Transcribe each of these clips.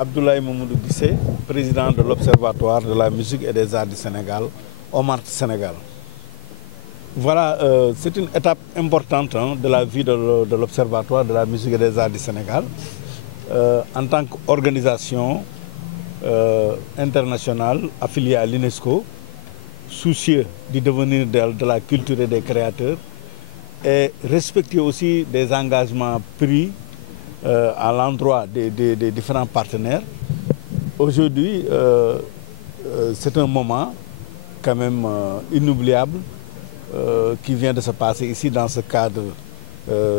Abdoulaye Mamadou Guissé, président de l'Observatoire de la musique et des arts du Sénégal, OMART Sénégal. Voilà, c'est une étape importante de la vie de l'Observatoire de la musique et des arts du Sénégal. En tant qu'organisation internationale affiliée à l'UNESCO, soucieux du devenir de la culture et des créateurs, et respecter aussi des engagements pris à l'endroit des différents partenaires. Aujourd'hui, c'est un moment quand même inoubliable qui vient de se passer ici dans ce cadre,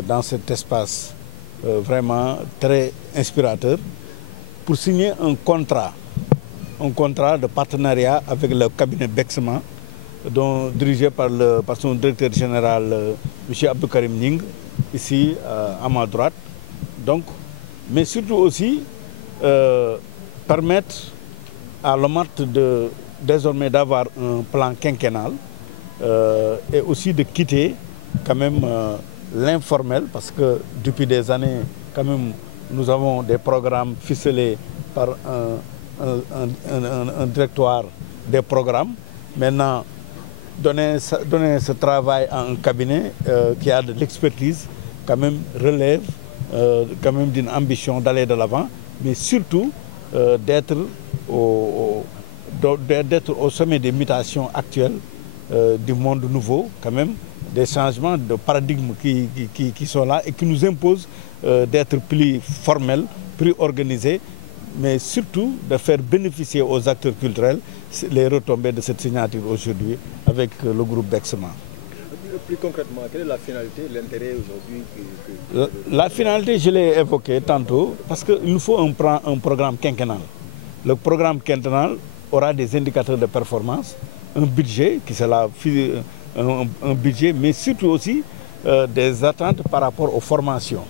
dans cet espace vraiment très inspirateur, pour signer un contrat de partenariat avec le cabinet Bexma, dirigé par son directeur général, M. Abdou Karim Ning, ici à ma droite. Donc, mais surtout aussi permettre à l'OMART désormais d'avoir un plan quinquennal et aussi de quitter quand même l'informel, parce que depuis des années, quand même, nous avons des programmes ficelés par un directoire des programmes. Maintenant, donner ce travail à un cabinet qui a de l'expertise, quand même relève quand même d'une ambition d'aller de l'avant, mais surtout d'être au sommet des mutations actuelles du monde nouveau, quand même, des changements de paradigme qui sont là et qui nous imposent d'être plus formels, plus organisés, mais surtout de faire bénéficier aux acteurs culturels les retombées de cette signature aujourd'hui avec le groupe Bexma. Plus concrètement, quelle est la finalité, l'intérêt aujourd'hui La finalité, je l'ai évoqué tantôt, parce qu'il nous faut un programme quinquennal. Le programme quinquennal aura des indicateurs de performance, un budget qui sera un budget, mais surtout aussi des attentes par rapport aux formations.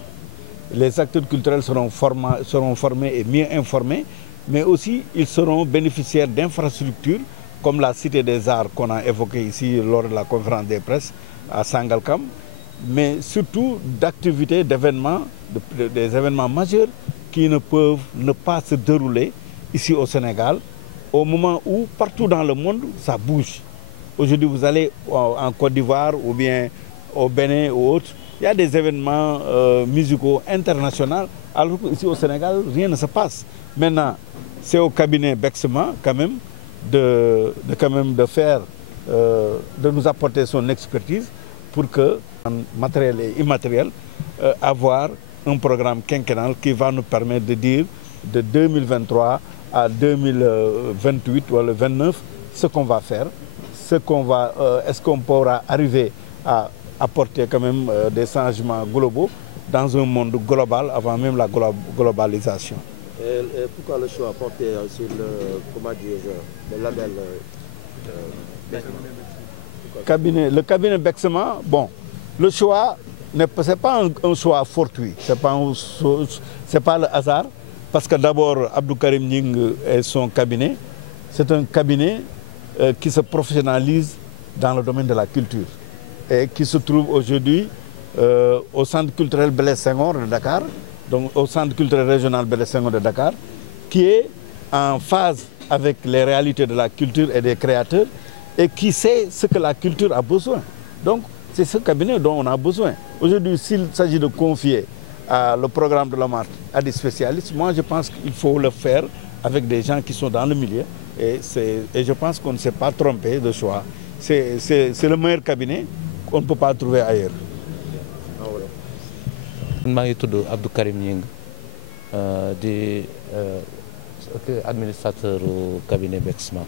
Les acteurs culturels seront formés et mieux informés, mais aussi ils seront bénéficiaires d'infrastructures comme la Cité des Arts qu'on a évoquée ici lors de la conférence des presses à Sangalkam, mais surtout d'activités, d'événements, des événements majeurs qui ne peuvent ne pas se dérouler ici au Sénégal, au moment où partout dans le monde, ça bouge. Aujourd'hui, vous allez en Côte d'Ivoire ou bien au Bénin ou autre, il y a des événements musicaux internationaux, alors qu'ici au Sénégal, rien ne se passe. Maintenant, c'est au cabinet Bexma quand même de nous apporter son expertise pour que, en matériel et immatériel, avoir un programme quinquennal qui va nous permettre de dire de 2023 à 2028 ou le 29 ce qu'on va faire, est-ce qu'on pourra arriver à apporter quand même des changements globaux dans un monde global avant même la globalisation. Et pourquoi le choix porté sur le label Bexma? Le cabinet Bexma, bon, le choix, ce n'est pas un choix fortuit, ce n'est pas le hasard, parce que d'abord, Abdou Karim Ning et son cabinet, c'est un cabinet qui se professionnalise dans le domaine de la culture et qui se trouve aujourd'hui au Centre culturel Blaise Senghor de Dakar, donc au Centre culturel régional Blaise Senghor de Dakar, qui est en phase avec les réalités de la culture et des créateurs et qui sait ce que la culture a besoin. Donc, c'est ce cabinet dont on a besoin. Aujourd'hui, s'il s'agit de confier le programme de l'OMART à des spécialistes, moi je pense qu'il faut le faire avec des gens qui sont dans le milieu et je pense qu'on ne s'est pas trompé de choix. C'est le meilleur cabinet qu'on ne peut pas trouver ailleurs. Je suis Abdou Karim Ning, administrateur au cabinet Bexma.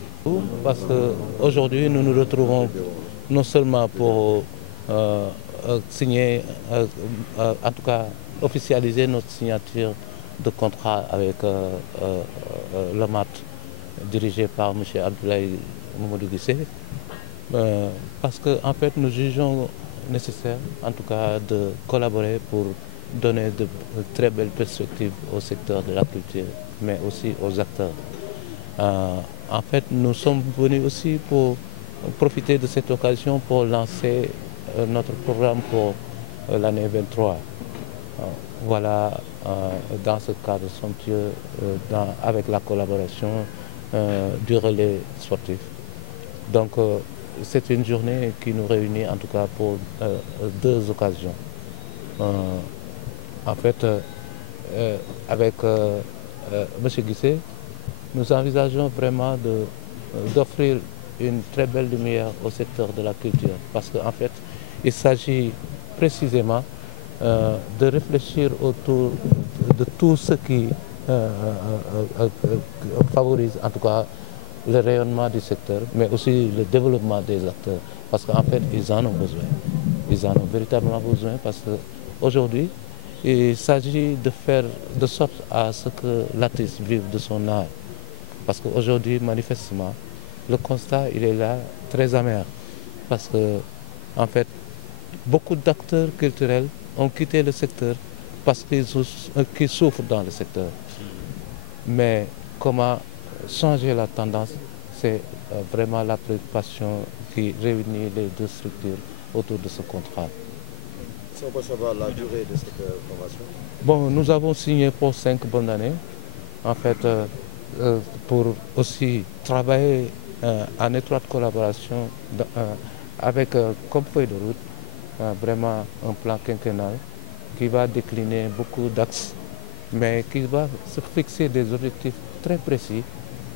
Parce qu'aujourd'hui, nous nous retrouvons non seulement pour signer, en tout cas officialiser notre signature de contrat avec l'OMART dirigé par M. Abdoulaye Mamadou Guissé, parce qu'en fait nous jugeons nécessaire en tout cas de collaborer pour donner de très belles perspectives au secteur de la culture, mais aussi aux acteurs. En fait, nous sommes venus aussi pour profiter de cette occasion pour lancer notre programme pour l'année 23. Voilà, dans ce cadre somptueux, avec la collaboration du relais sportif. Donc, c'est une journée qui nous réunit en tout cas pour deux occasions. En fait, avec M. Guissé, nous envisageons vraiment d'offrir une très belle lumière au secteur de la culture, parce qu'en fait, il s'agit précisément de réfléchir autour de tout ce qui favorise en tout cas le rayonnement du secteur, mais aussi le développement des acteurs, parce qu'en fait, ils en ont besoin. Ils en ont véritablement besoin, parce qu'aujourd'hui, il s'agit de faire de sorte à ce que l'artiste vive de son art. Parce qu'aujourd'hui, manifestement, le constat, il est là, très amer. Parce que, en fait, beaucoup d'acteurs culturels ont quitté le secteur parce qu'ils souffrent dans le secteur. Mais comment changer la tendance, c'est vraiment la préoccupation qui réunit les deux structures autour de ce contrat. Si on peut savoir la durée de cette convention? Bon, nous avons signé pour 5 bonnes années, en fait, pour aussi travailler en étroite collaboration avec comme feuille de route, vraiment un plan quinquennal qui va décliner beaucoup d'axes, mais qui va se fixer des objectifs très précis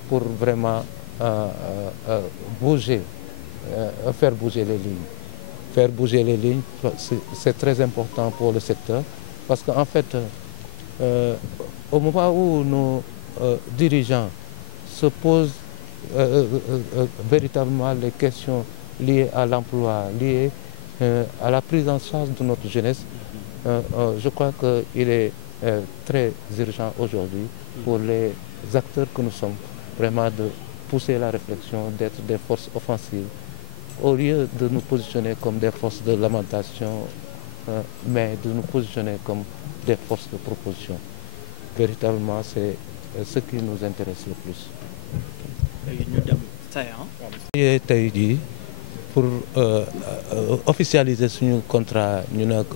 pour vraiment faire bouger les lignes. Faire bouger les lignes, c'est très important pour le secteur, parce qu'en fait, au moment où nos dirigeants se posent véritablement les questions liées à l'emploi, liées à la prise en charge de notre jeunesse, je crois qu'il est très urgent aujourd'hui pour les acteurs que nous sommes, vraiment de pousser la réflexion, d'être des forces offensives, au lieu de nous positionner comme des forces de lamentation, mais de nous positionner comme des forces de proposition. Véritablement, c'est ce qui nous intéresse le plus. Tey jii pour officialiser suñu contrat ñu nekk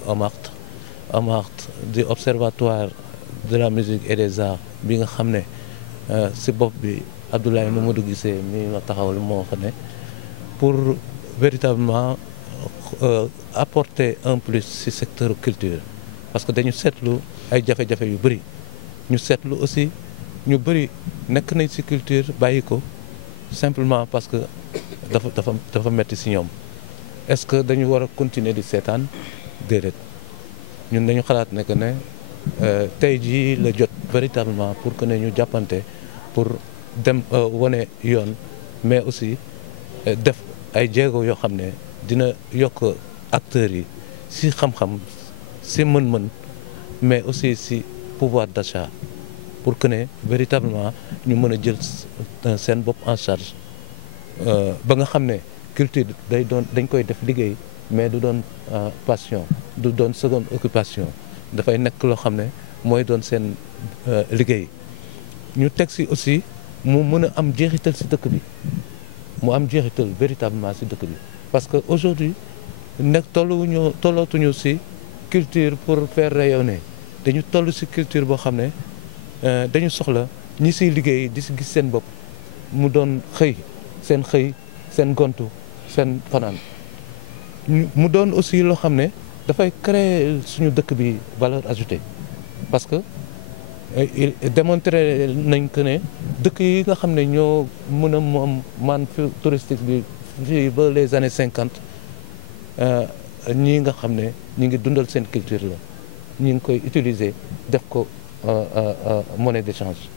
OMART di observatoire de la musique et des arts bi nga xam ne si bopp bi Abdoulaye Mamadou Guissé mi nga taxawal moo fa ne pour véritablement apporter un plus ci secteur culture, parce que dañu seetlu ay jafe-jafe yu bëri. Ñu seetlu aussi ñu bëri nekk nañ ci culture bàyyi ko simplement parce que dafa metti ci ñoom. Est-ce que dañu war a continuer di seetaan? Déedéet. Ñun dañu xalaat ne que ne tey jii la jot véritablement pour que ne ñu jàppante pour dem wane yoon, mais aussi def ay jéego yoo xam ne dina yokk acteurs yi ci xam-xam, ci mën-mën, mais aussi ci pouvoir d'achat, pour que ne véritablement ñu mën a jël seen bopp en charge, ba nga xam ne culture dañ koy def liggéey, mais du doon passion, du doon seconde occupation, dafay nekk loo xam ne mooy doon seen liggéey. Ñu teg ci aussi mu mën a am jeexital ci dëkk bi, mu am jeexital véritablement ci dëkk bi, parce que aujourd'hui tollootuñu ci culture pour faire rayonner, dañu toll ci culture boo xam ne dañu soxla ñi ciy liggéey di ci gis seen bopp, mu doon xëy, seen gontu, seen fanaan. Mu doon aussi loo xam ne dafay créer suñu dëkk bi valeur ajoutée, parce que démontré nañ que ne dëkk yi nga xam ne ñoo mën a moom man touristique bi fii ba les années 50, ñii nga xam ne ñi ngi dundal seen culture la, ñi ngi koy utiliser def ko monnaie d'échange.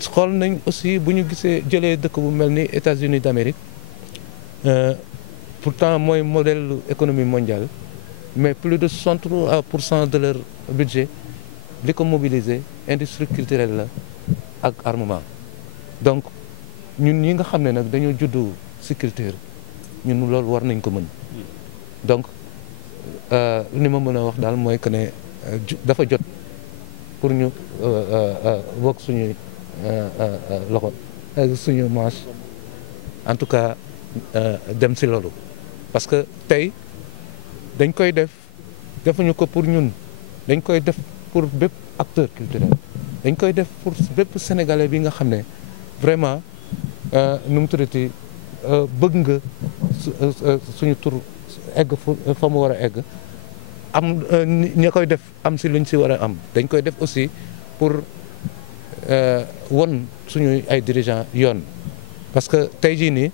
Xool nañ aussi bu ñu gisee jëlee dëkk bu mel ni États-Unis d'Amérique, pourtant mooy modèle économie mondiale, mais plus de 63% de leur budget li ko mobiliser industrie culturelle la ak armement. Donc ñun ñi nga xam ne nag dañoo juddu ci culture, ñun loolu war nañ ko mën. Donc li ma mën a wax daal mooy que ne dafa jot pour ñu bokk suñuy loxo ak suñu manche, en tout cas dem ci loolu, parce que tey dañ koy def defuñu ko pour ñun, dañ koy def pour bépp acteur culturel, dañ koy def pour bépp sénégalais bi nga xam ne vraiment nu mu tuddati bëgg nga suñu tur egg fa mu war a egg, am ña koy def am si luñ si war a am. Dañ koy def aussi pour won suñu ay dirigeants yoon, parce que tey jii nii